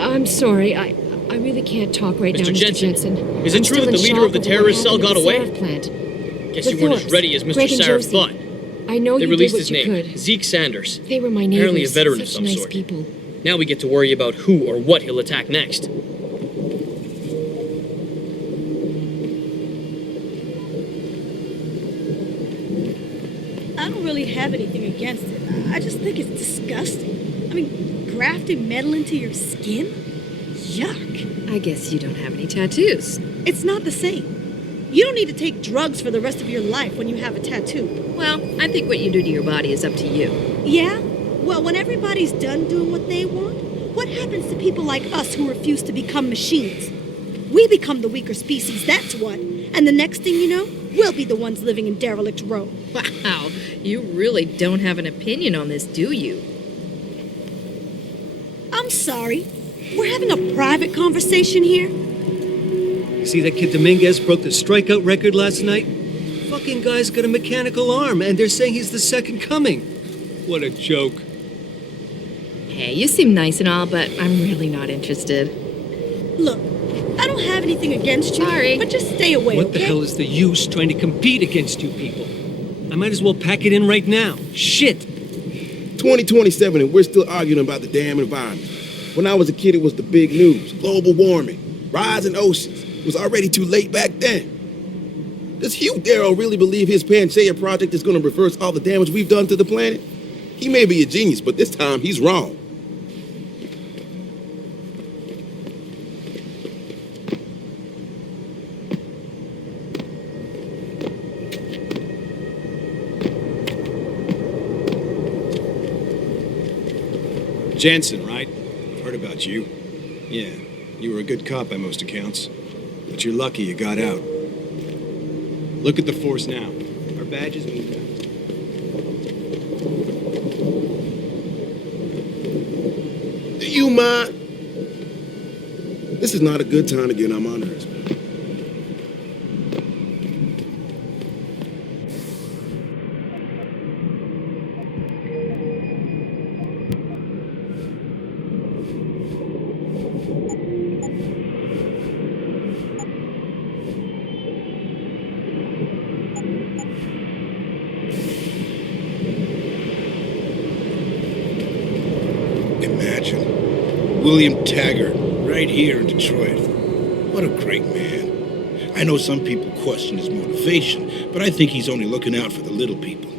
I'm sorry, I really can't talk right now, Mr. Jensen. Is it true that the leader of the terrorist cell got away? Plant. Guess you weren't as ready as Mr. Sarif thought. I know they you released did his what you name, could. Zeke Sanders. They were my neighbors. Apparently a veteran of Such some nice sort. people. Now we get to worry about who or what he'll attack next. I don't really have anything against it. I just think it's disgusting. I mean, grafting metal into your skin? Yuck. I guess you don't have any tattoos. It's not the same. You don't need to take drugs for the rest of your life when you have a tattoo. Well, I think what you do to your body is up to you. Yeah? Well, when everybody's done doing what they want, what happens to people like us who refuse to become machines? We become the weaker species, that's what. And the next thing you know, we'll be the ones living in derelict row. Wow, you really don't have an opinion on this, do you? I'm sorry. We're having a private conversation here. See that kid Dominguez broke the strikeout record last night? Fucking guy's got a mechanical arm, and they're saying he's the second coming. What a joke. Hey, you seem nice and all, but I'm really not interested. Look, I don't have anything against you, Sorry. but just stay away, What the hell is the use trying to compete against you people? I might as well pack it in right now. Shit! 2027 and we're still arguing about the damn environment. When I was a kid, it was the big news. Global warming, rising oceans. It was already too late back then. Does Hugh Darrow really believe his Pangaea project is going to reverse all the damage we've done to the planet? He may be a genius, but this time he's wrong. Jensen, right? I've heard about you. Yeah, you were a good cop by most accounts. But you're lucky you got out. Look at the force now. Our badges mean nothing. Do you mind? This is not a good time to get on my nerves, man. Imagine. William Taggart, right here in Detroit. What a great man. I know some people question his motivation, but I think he's only looking out for the little people.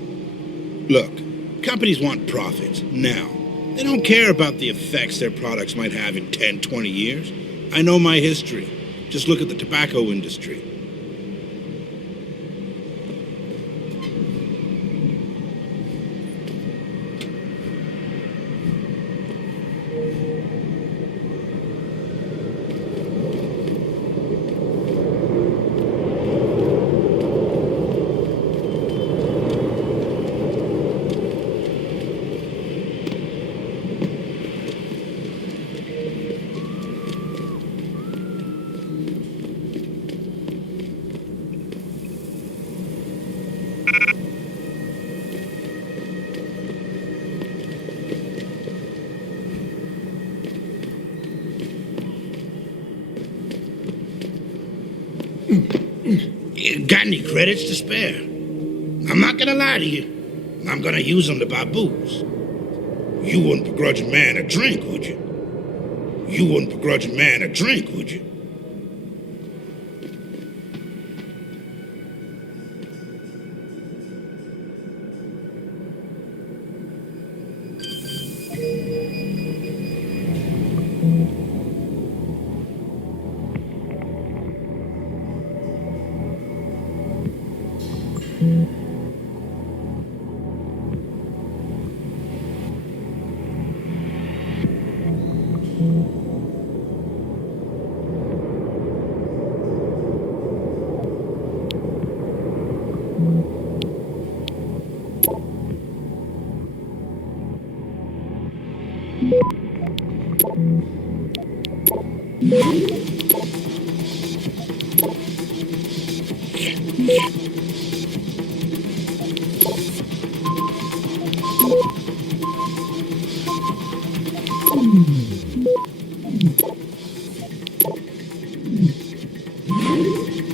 Look, companies want profits, now. They don't care about the effects their products might have in 10, 20 years. I know my history. Just look at the tobacco industry. Got any credits to spare? I'm not gonna lie to you. I'm gonna use them to buy booze. You wouldn't begrudge a man a drink, would you? You wouldn't begrudge a man a drink, would you?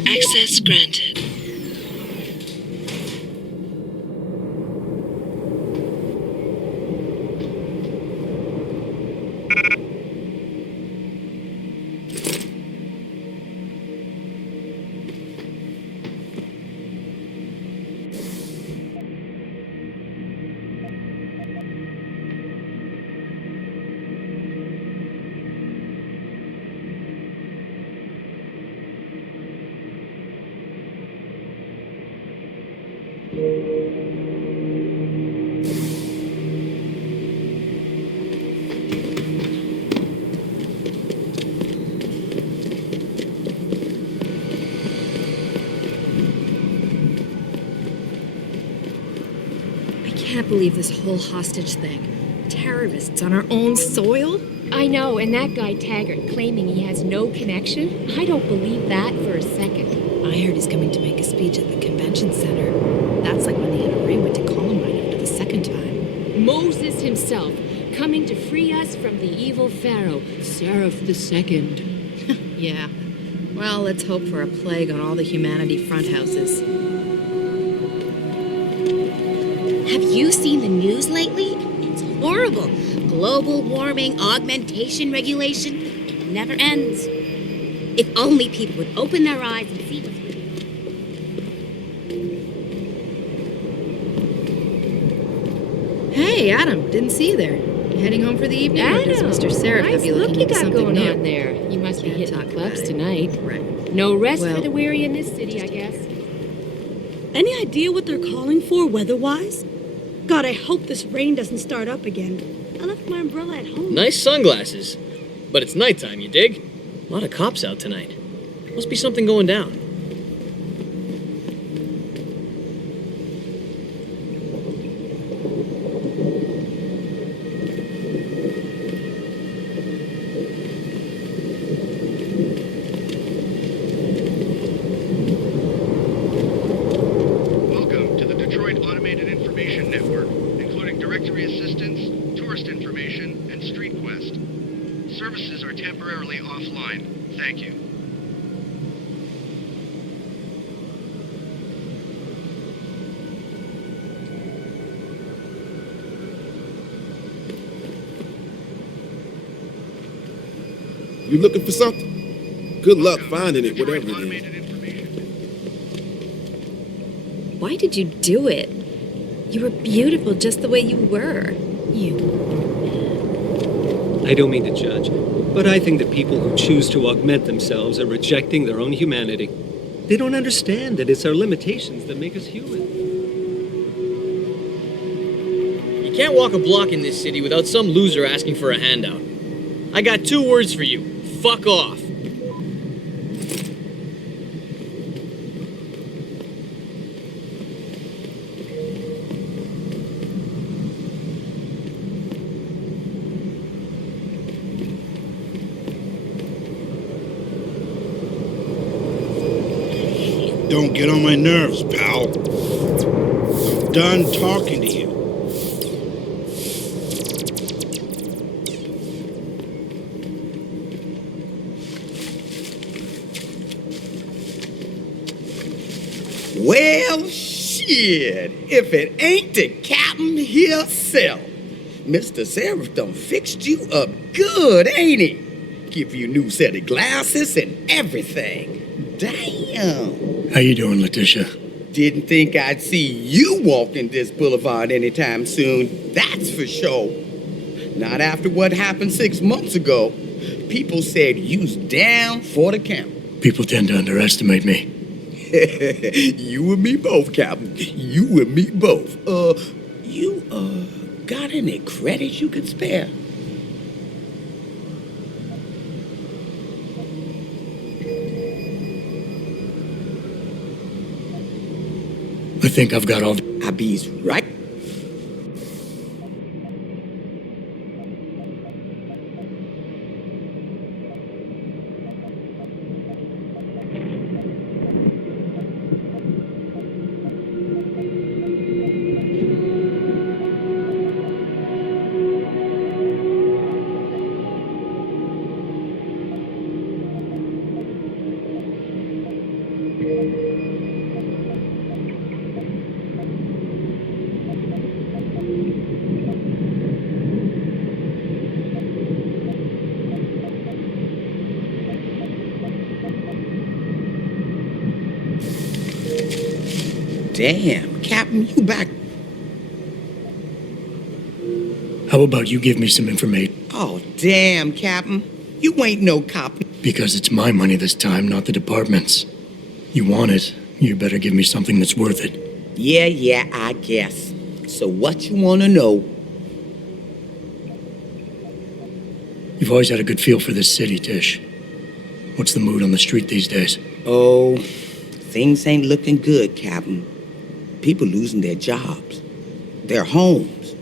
Access granted. I can't believe this whole hostage thing. Terrorists on our own soil? I know, and that guy Taggart claiming he has no connection? I don't believe that for a second. I heard he's coming to make a speech at the convention center. That's like when the NRA went to Columbine after the second time. Moses himself, coming to free us from the evil Pharaoh, Seraph II. Yeah. Well, let's hope for a plague on all the humanity front houses. Have you seen the news lately? It's horrible. Global warming, augmentation regulation. It never ends. If only people would open their eyes and see what's really Hey, Adam, didn't see you there. You heading home for the evening? Or does Mr. Seraph have nice you look looking you into got something going new? on there. You must be Can't hitting talk the clubs about it. tonight. Right. No rest Well, for the weary in this city, I guess. Any idea what they're calling for weather-wise? God, I hope this rain doesn't start up again. I left my umbrella at home. Nice sunglasses. But it's nighttime, you dig? A lot of cops out tonight. Must be something going down. Welcome to the Detroit Automated Information Network, including directory assistance, tourist information, and street quest. Services are temporarily offline. Thank you. You looking for something? Good luck finding it, whatever it is. Automated information. Why did you do it? You were beautiful just the way you were. I don't mean to judge, but I think the people who choose to augment themselves are rejecting their own humanity. They don't understand that it's our limitations that make us human. You can't walk a block in this city without some loser asking for a handout. I got 2 words for you. Fuck off. Don't get on my nerves, pal. I'm done talking to you. Well, shit, if it ain't the captain himself. Mr. Seraph done fixed you up good, ain't he? Give you a new set of glasses and everything. Damn. How you doing, Letitia? Didn't think I'd see you walking this boulevard anytime soon, that's for sure. Not after what happened 6 months ago. People said you's down for the count. People tend to underestimate me. You and me both, Captain. You and me both. You got any credits you could spare? I think I've got all... I be's right. damn, Captain, you back. How about you give me some information? Oh, damn, Captain. You ain't no cop. Because it's my money this time, not the department's. You want it, you better give me something that's worth it. Yeah, I guess. So what you want to know? You've always had a good feel for this city, Tish. What's the mood on the street these days? Oh, things ain't looking good, Captain. People losing their jobs, their homes,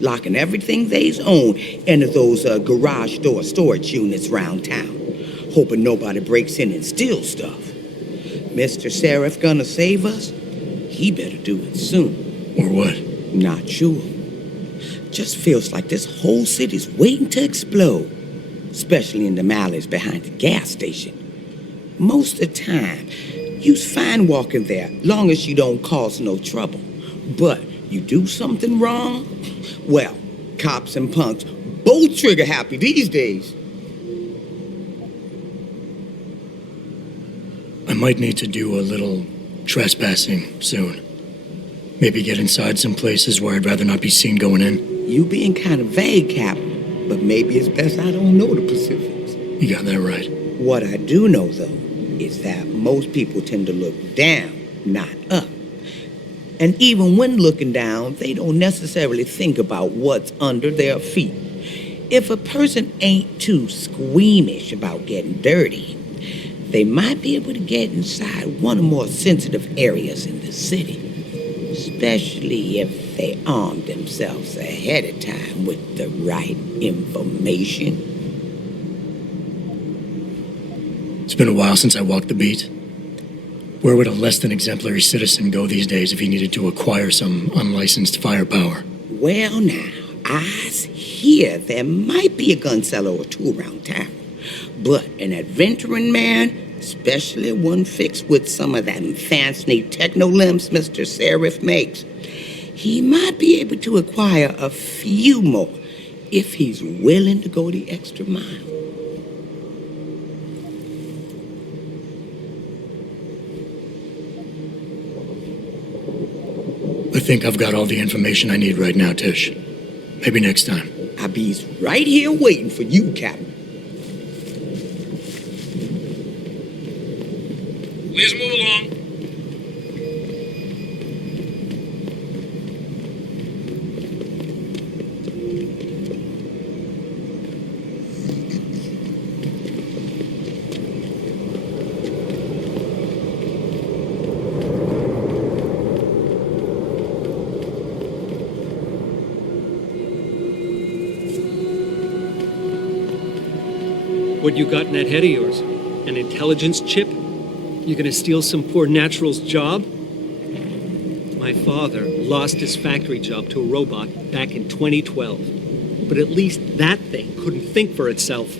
locking everything they's own into those garage door storage units round town, hoping nobody breaks in and steals stuff. Mr. Seraph gonna save us? He better do it soon. Or what? Not sure. Just feels like this whole city's waiting to explode, especially in the alleys behind the gas station. Most of the time, you's fine walking there, long as you don't cause no trouble. But you do something wrong, well, cops and punks both trigger happy these days. I might need to do a little trespassing soon. Maybe get inside some places where I'd rather not be seen going in. You being kind of vague, Captain, but maybe it's best I don't know the specifics. You got that right. What I do know, though, is that most people tend to look down, not up. And even when looking down, they don't necessarily think about what's under their feet. If a person ain't too squeamish about getting dirty, they might be able to get inside one of the more sensitive areas in the city, especially if they arm themselves ahead of time with the right information. It's been a while since I walked the beat. Where would a less than exemplary citizen go these days if he needed to acquire some unlicensed firepower? Well, now, I hear there might be a gun seller or two around town. But an adventuring man, especially one fixed with some of that fancy techno-limbs Mr. Seraph makes, he might be able to acquire a few more if he's willing to go the extra mile. I think I've got all the information I need right now, Tish. Maybe next time. I'll be right here waiting for you, Captain. Please move along. What you got in that head of yours? An intelligence chip? You gonna steal some poor natural's job? My father lost his factory job to a robot back in 2012. But at least that thing couldn't think for itself.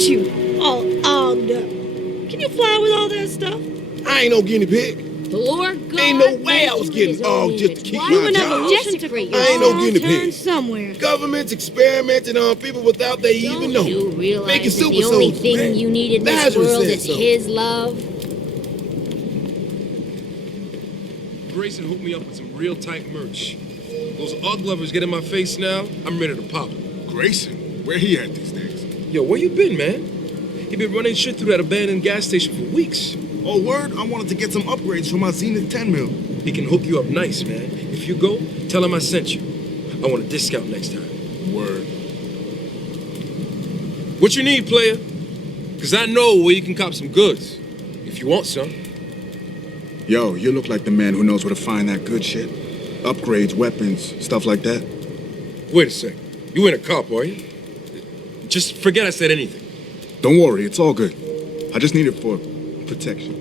You all armed up. Can you fly with all that stuff? I ain't no guinea pig. The Lord God Ain't no way I made was you in getting his own off just to image. keep Why my would job. evolution desecrate your I ain't no soul? guinea Turn pig. somewhere. Government's experimenting on people without they even know. Don't you realize Making that super the only soldiers, thing man. you need in this Lazarus world said is so. his love? Grayson hooked me up with some real tight merch. Those UGG lovers get in my face now, I'm ready to pop. Grayson? Where he at these days? Yo, where you been, man? He been running shit through that abandoned gas station for weeks. Oh, word? I wanted to get some upgrades for my Zenith 10 mil. He can hook you up nice, man. If you go, tell him I sent you. I want a discount next time. Word. What you need, player? Because I know where you can cop some goods. If you want some. Yo, you look like the man who knows where to find that good shit. Upgrades, weapons, stuff like that. Wait a sec. You ain't a cop, are you? Just forget I said anything. Don't worry, it's all good. I just need it for protection.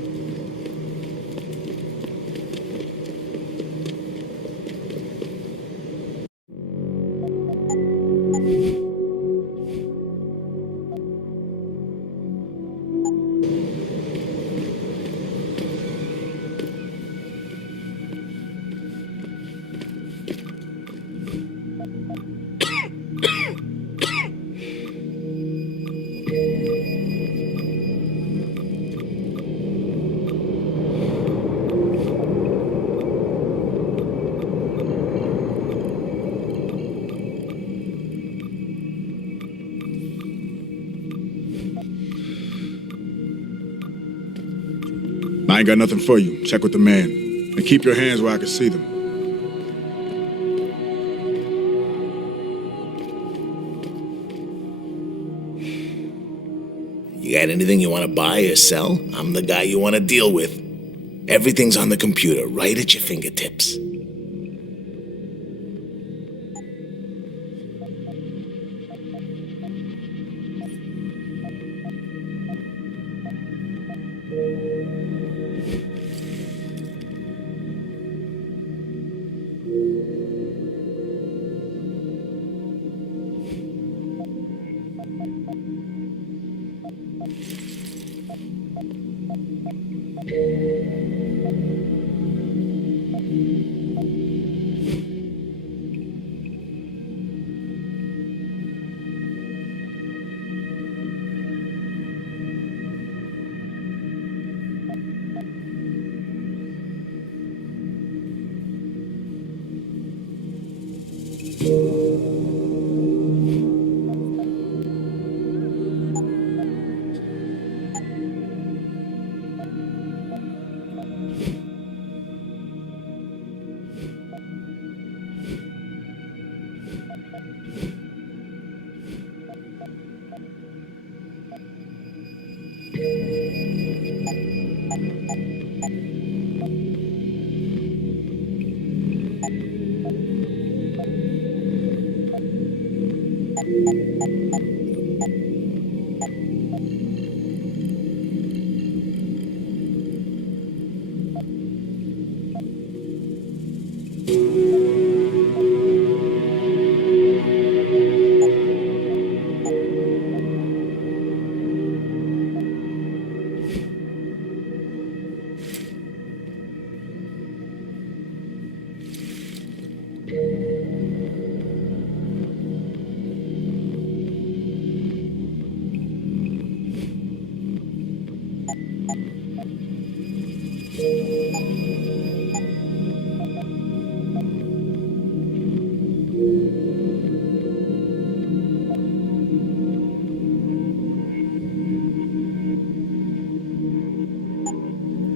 I ain't got nothing for you. Check with the man. And keep your hands where I can see them. You got anything you want to buy or sell? I'm the guy you want to deal with. Everything's on the computer, right at your fingertips.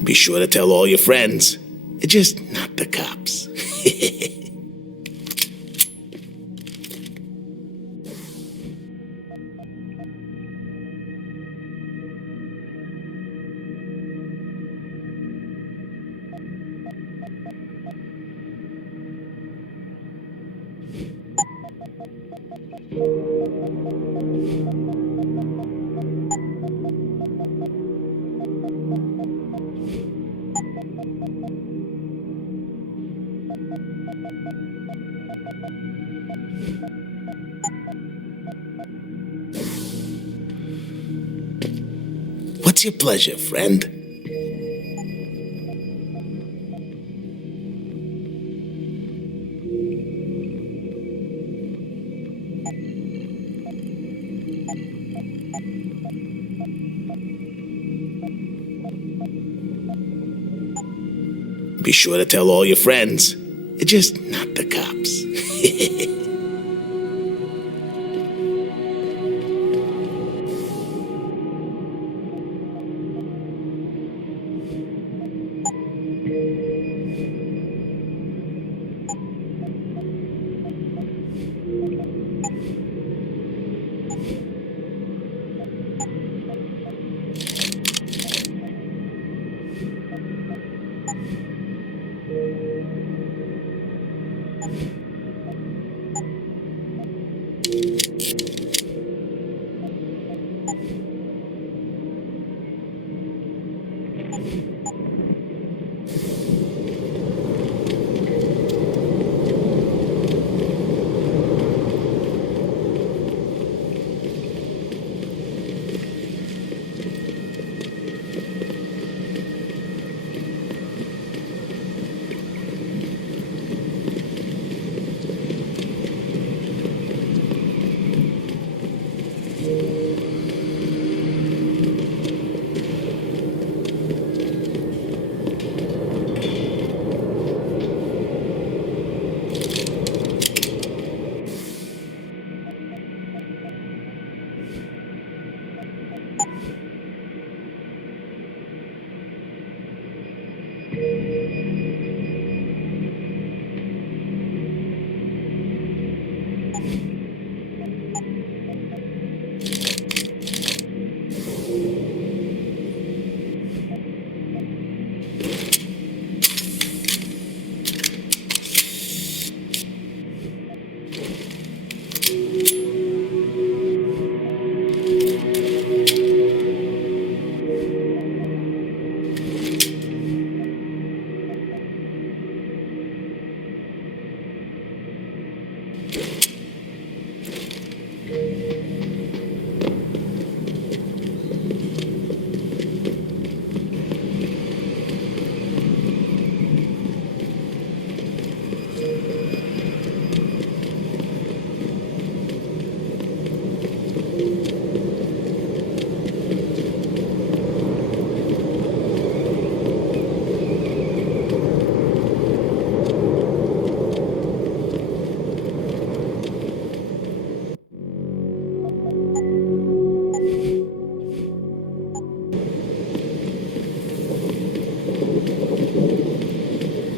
Be sure to tell all your friends. Just not the cops. What's your pleasure, friend? Be sure to tell all your friends. Just not the cops.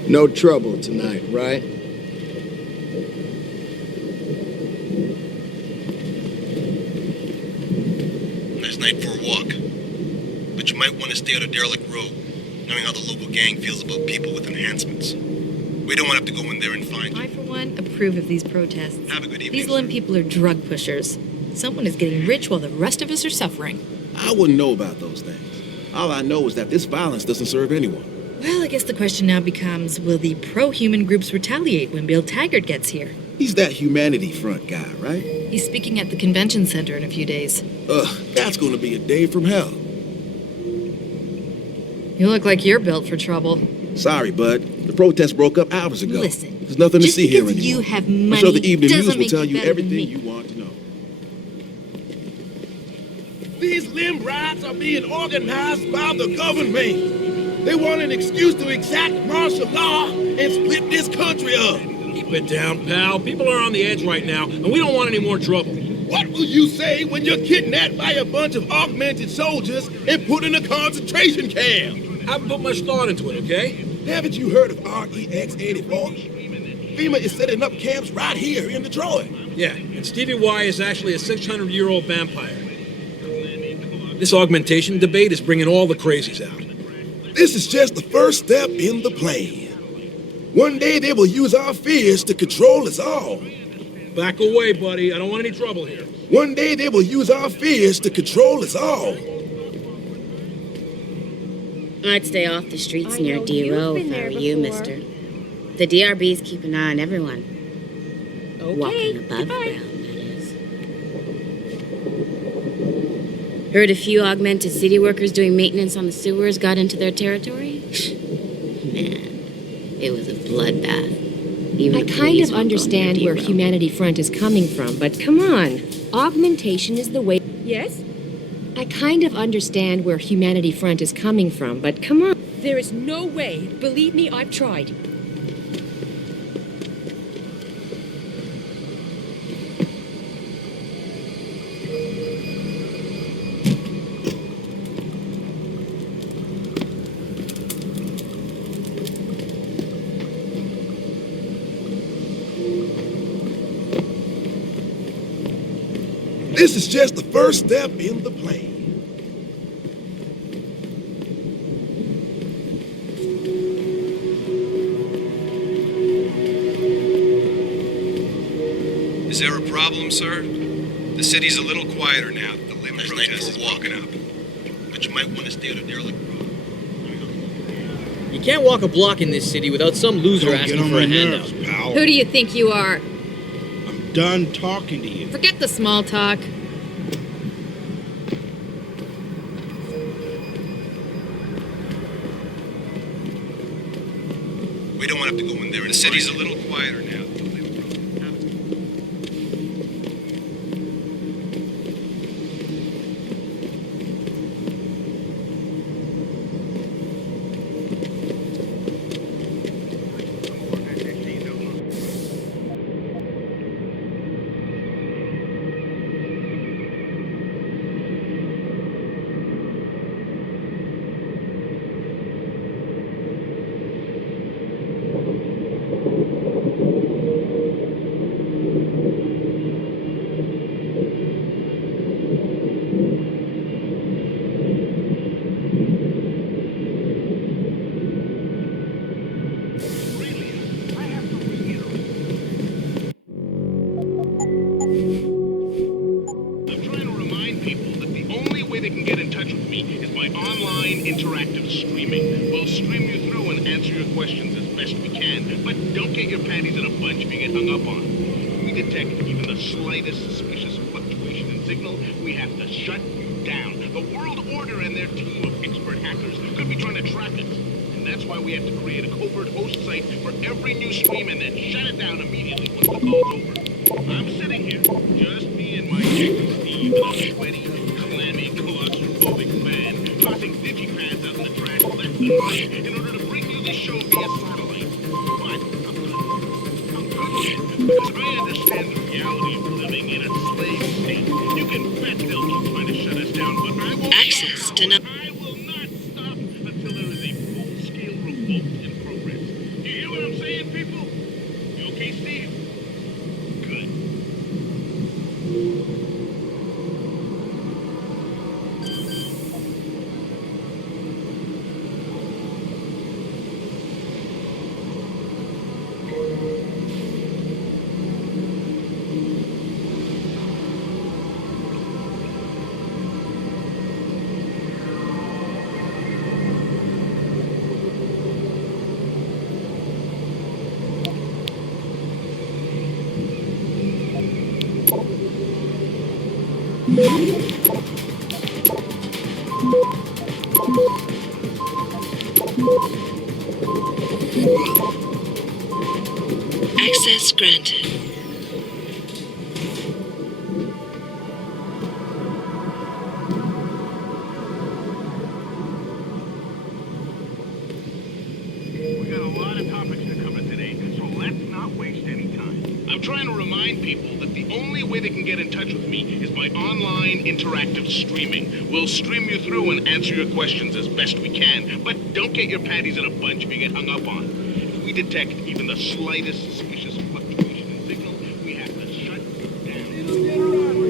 No trouble tonight, right? Nice night for a walk. But you might want to stay on a derelict road, knowing how the local gang feels about people with enhancements. We don't want to have to go in there and find you. I, for one, approve of these protests. Have a good evening. These Lynn people are drug pushers. Someone is getting rich while the rest of us are suffering. I wouldn't know about those things. All I know is that this violence doesn't serve anyone. Well, I guess the question now becomes, will the pro-human groups retaliate when Bill Taggart gets here? He's that Humanity Front guy, right? He's speaking at the convention center in a few days. That's gonna be a day from hell. You look like you're built for trouble. Sorry, bud. The protest broke up hours ago. Listen, there's nothing to see here anymore. Just because you have money I'm sure the evening news doesn't will make tell you you better than everything me. you want to know. These limb riots are being organized by the government. They want an excuse to exact martial law and split this country up. Keep it down, pal. People are on the edge right now, and we don't want any more trouble. What will you say when you're kidnapped by a bunch of augmented soldiers and put in a concentration camp? I haven't put much thought into it, okay? Haven't you heard of REX-84? FEMA is setting up camps right here in Detroit. Yeah, and Stevie Y is actually a 600-year-old vampire. This augmentation debate is bringing all the crazies out. This is just the first step in the plan. One day they will use our fears to control us all. Back away, buddy. I don't want any trouble here. One day they will use our fears to control us all. I'd stay off the streets near D-Row if I were you, mister. The DRBs keep an eye on everyone. Okay, Walking above goodbye. ground, that is. Heard a few augmented city workers doing maintenance on the sewers got into their territory? Man, it was a bloodbath. Even I the kind police of won't go understand near where D-Row. Humanity Front is coming from, but come on. Augmentation is the way... Yes? I kind of understand where Humanity Front is coming from, but come on. There is no way. Believe me, I've tried. This is just the first step in the plan. Is there a problem, sir? The city's a little quieter now that the limb protest is walking up. But you might want to stay on a derelict road. You can't walk a block in this city without some loser Don't get asking on for my a handout. nerves, pal. Who do you think you are? I'm done talking to you. Forget the small talk. We don't want to have to go in there. The city's a little quieter now. I'm trying to remind people that the only way they can get in touch with me is by online interactive streaming. We'll stream you through and answer your questions as best we can, but don't get your panties in a bunch if you get hung up on. If we detect even the slightest suspicious fluctuation in signal, we have to shut you down. The World Order and their team of expert hackers could be trying to track us. And that's why we have to create a covert host site for every new stream and then shut it down immediately once the call's over. I'm sitting here, just me and my Texas Steve, a sweaty, clammy, claustrophobic fan, tossing digipads out in the trash left and right in order to bring you the show via satellite. But I'm good. Because I understand the reality of living in a slave state. You can bet they'll keep trying to shut us down, but I won't. Access denied. I will not stop until there is a full-scale revolt in progress. You hear what I'm saying, people? You okay, Steve? Good. Access granted. We got a lot of topics to cover today, so let's not waste any time. I'm trying to remind people that the only way they can get in touch with me is by online interactive streaming. We'll stream you through and answer your questions as best we can, but don't get your panties in a bunch if you get hung up on. If we detect even the slightest suspicious fluctuation in signal, we have to shut you down.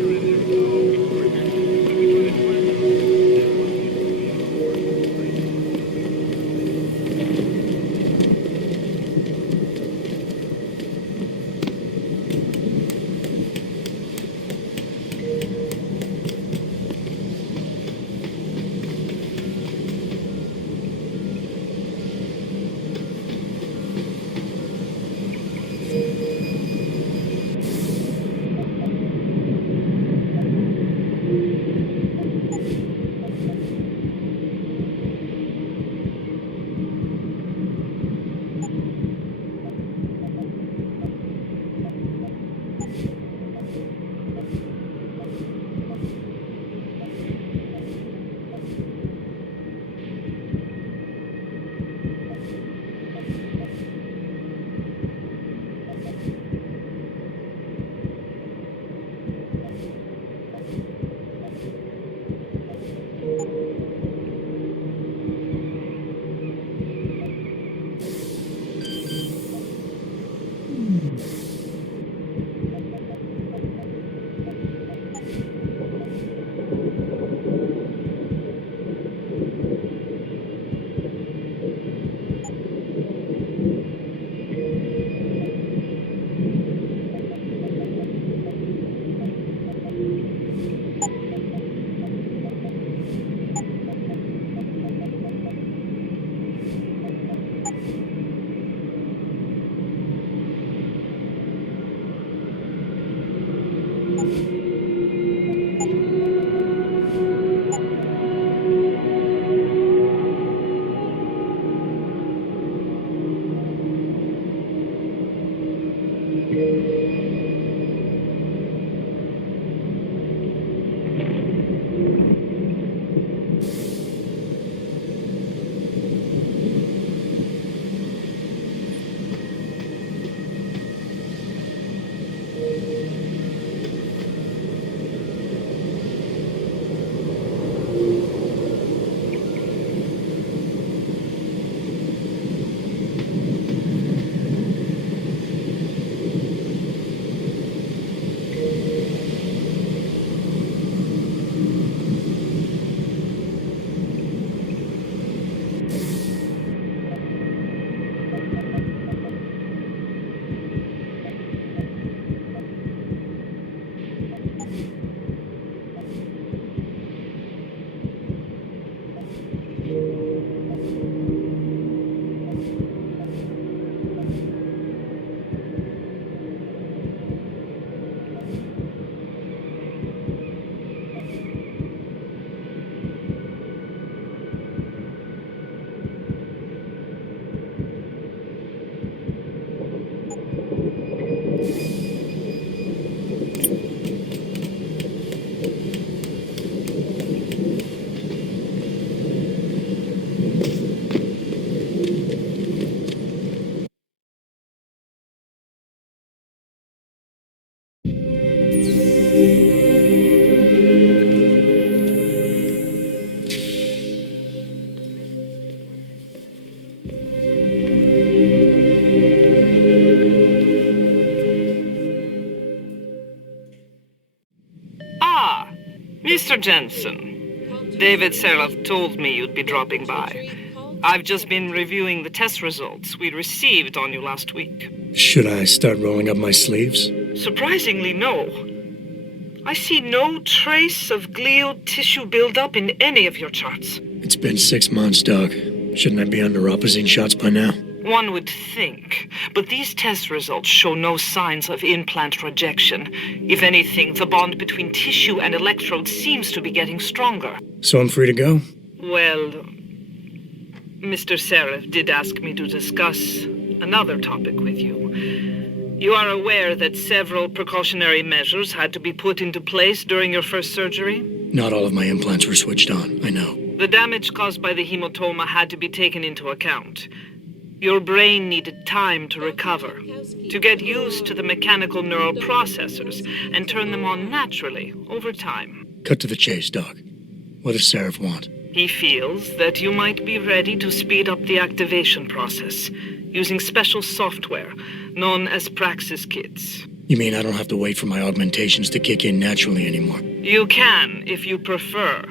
Mr. Jensen, David Seraph told me you'd be dropping by. I've just been reviewing the test results we received on you last week. Should I start rolling up my sleeves? Surprisingly, no. I see no trace of glial tissue buildup in any of your charts. It's been 6 months, Doc. Shouldn't I be on neuropozyne shots by now? One would think, but these test results show no signs of implant rejection. If anything, the bond between tissue and electrodes seems to be getting stronger. So I'm free to go? Well, Mr. Seraph did ask me to discuss another topic with you. You are aware that several precautionary measures had to be put into place during your first surgery? Not all of my implants were switched on, I know. The damage caused by the hematoma had to be taken into account. Your brain needed time to recover, to get used to the mechanical neural processors and turn them on naturally over time. Cut to the chase, Doc. What does Seraph want? He feels that you might be ready to speed up the activation process using special software known as Praxis kits. You mean I don't have to wait for my augmentations to kick in naturally anymore? You can, if you prefer.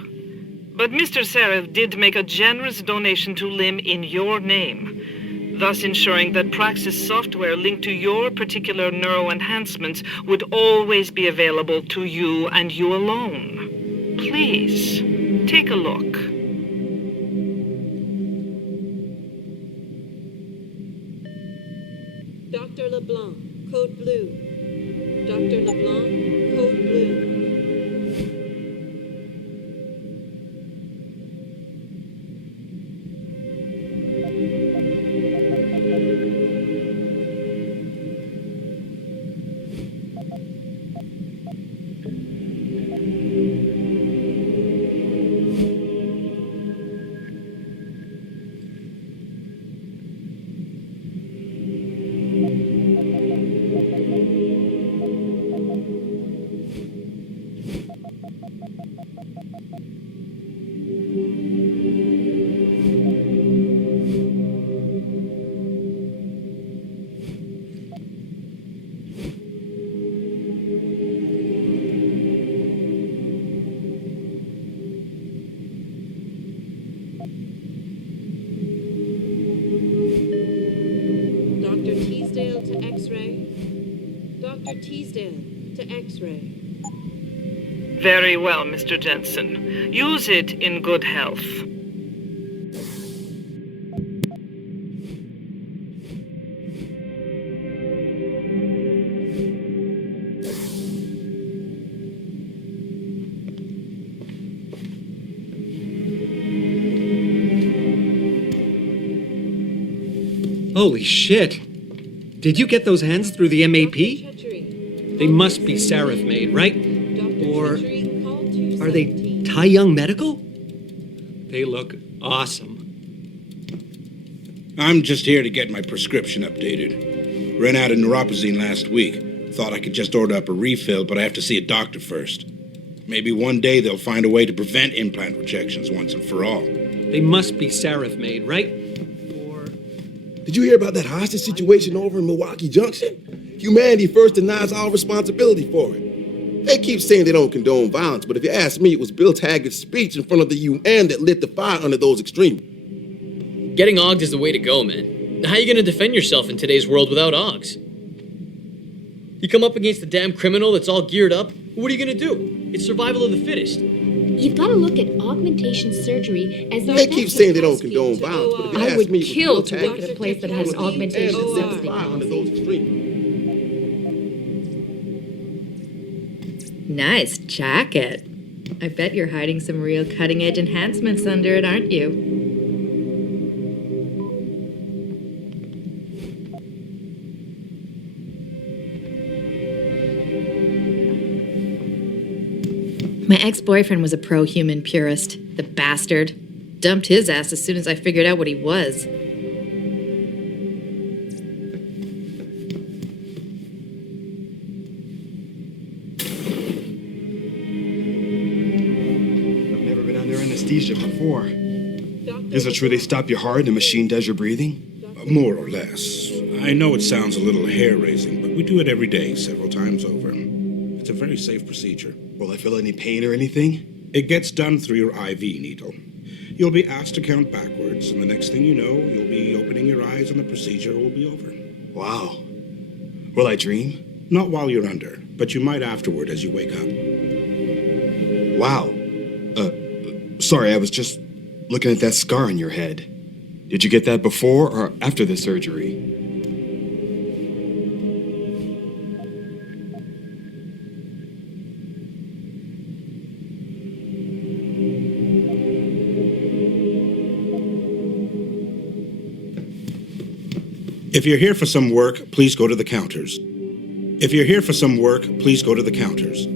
But Mr. Seraph did make a generous donation to LIM in your name, thus ensuring that Praxis software linked to your particular neuroenhancements would always be available to you and you alone. Please, take a look. Dr. LeBlanc, code blue. Dr. LeBlanc, code blue. Very well, Mr. Jensen. Use it in good health. Holy shit! Did you get those hands through the MAP? They must be Seraph made, right? Or are they Tai Young Medical? They look awesome. I'm just here to get my prescription updated. Ran out of neuropozyne last week. Thought I could just order up a refill, but I have to see a doctor first. Maybe one day they'll find a way to prevent implant rejections once and for all. They must be Seraph made, right? Did you hear about that hostage situation over in Milwaukee Junction? Humanity First denies all responsibility for it. They keep saying they don't condone violence, but if you ask me, it was Bill Taggart's speech in front of the UN that lit the fire under those extremists. Getting Augs is the way to go, man. Now, how are you going to defend yourself in today's world without Augs? You come up against a damn criminal that's all geared up, what are you going to do? It's survival of the fittest. You've got to look at augmentation surgery as They keep saying they don't condone violence, but if you I ask would me, it was kill Bill to work Taggart at a place that has augmentation that lit the testing fire under those extremists. Nice jacket. I bet you're hiding some real cutting-edge enhancements under it, aren't you? My ex-boyfriend was a pro-human purist. The bastard. Dumped his ass as soon as I figured out what he was. Anesthesia before. Is it true they stop your heart and the machine does your breathing? More or less. I know it sounds a little hair-raising, but we do it every day, several times over. It's a very safe procedure. Will I feel any pain or anything? It gets done through your IV needle. You'll be asked to count backwards, and the next thing you know, you'll be opening your eyes and the procedure will be over. Wow. Will I dream? Not while you're under, but you might afterward as you wake up. Wow. Sorry, I was just looking at that scar on your head. Did you get that before or after the surgery? If you're here for some work, please go to the counters. If you're here for some work, please go to the counters.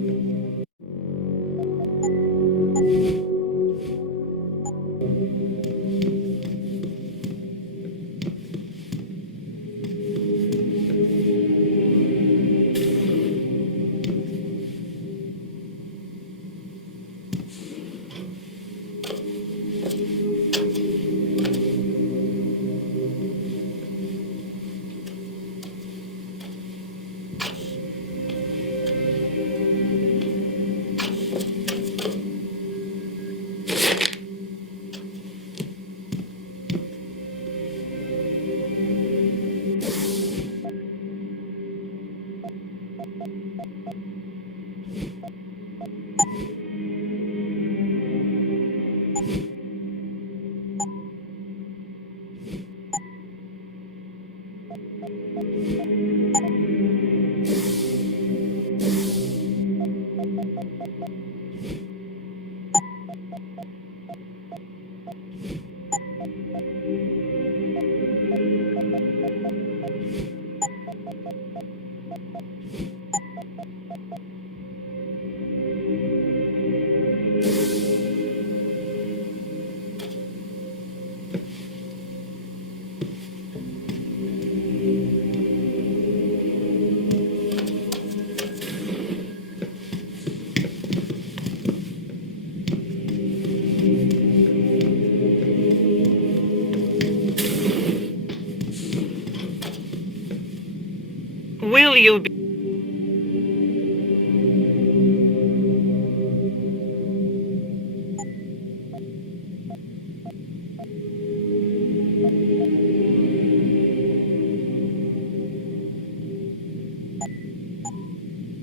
Will you be...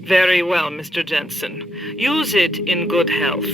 Very well, Mr. Jensen. Use it in good health.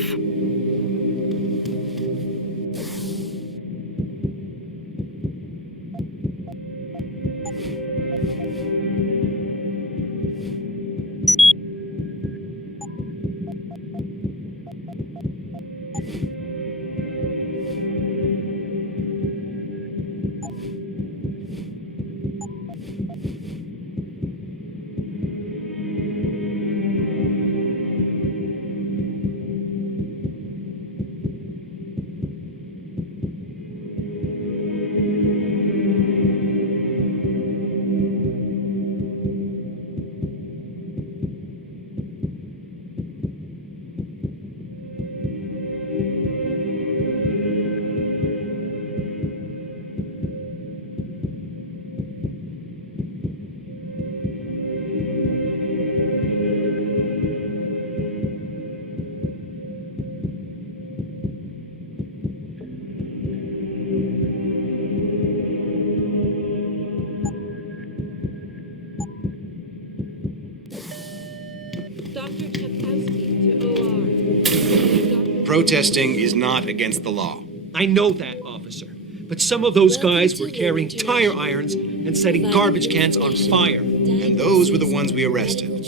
Protesting is not against the law. I know that, officer. But some of those guys were carrying tire irons and setting garbage cans on fire. And those were the ones we arrested.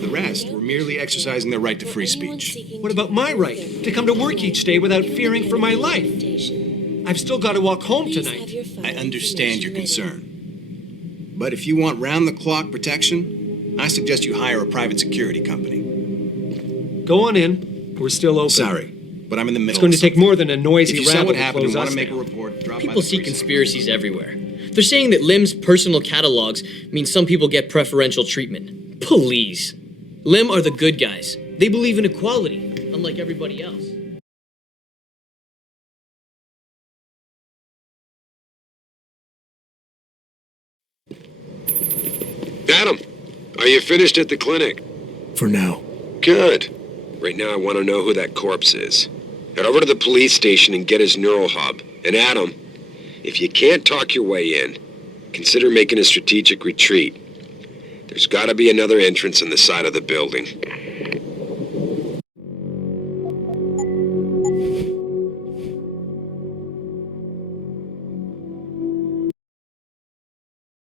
The rest were merely exercising their right to free speech. What about my right to come to work each day without fearing for my life? I've still got to walk home tonight. I understand your concern. But if you want round-the-clock protection, I suggest you hire a private security company. Go on in. We're still open. Sorry, but I'm in the middle. It's going to take more than a noisy If you saw rabble what to happened and close want us to make a down. report, drop by People the see precinct. conspiracies everywhere. They're saying that Lim's personal catalogs mean some people get preferential treatment. Please. Lim are the good guys. They believe in equality, unlike everybody else. Adam, are you finished at the clinic? For now. Good. Right now, I want to know who that corpse is. Head over to the police station and get his neural hub. And Adam, if you can't talk your way in, consider making a strategic retreat. There's got to be another entrance on the side of the building.